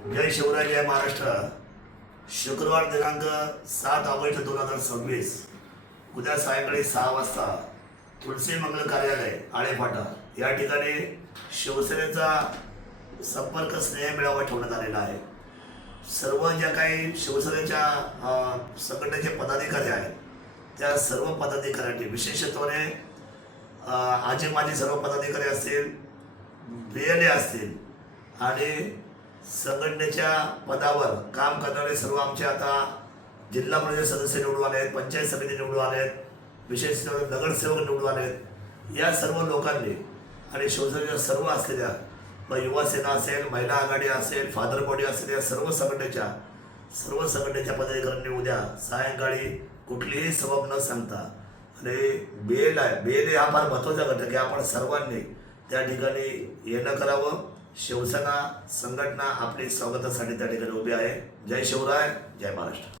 जय शिवराय, जय महाराष्ट्र। शुक्रवार दिनांक 7 ऑगस्ट 2026 उद्या सायंकाळी 6 वाजता तुलसी मंगल कार्यालय आळेफाटा या ठिकाणी शिवसेनेचा संपर्क स्नेह मेळावा ठेवण्यात आलेला आहे। सर्व ज्या काही शिवसेनेच्या संघटनेचे पदाधिकारी आहेत त्या सर्व पदाधिकाऱ्यांनी विशेषत्वाने आजी माजी सर्व पदाधिकारी असतील, BLA असतील आणि संघटनेच्या पदावर काम करणारे सर्व आमचे आता जिल्हा परिषद सदस्य निवडून आले आहेत, पंचायत समिती निवडून आले आहेत, विशेषतः नगरसेवक निवडून आले आहेत। या सर्व लोकांनी आणि शिवसेनेच्या सर्व असलेल्या युवा सेना असेल, महिला आघाडी असेल, फादर बॉडी असेल, या सर्व संघटनेच्या पदाधिकाऱ्यांनी उद्या सायंकाळी कुठलीही सबब न सांगता आणि BLA हा फार महत्त्वाचा घटक आहे, आपण सर्वांनी त्या ठिकाणी येणं करावं। शिवसेना संघटना आपली स्वागतासाठी त्या ठिकाणी उभी आहे। जय शिवराय, जय महाराष्ट्र।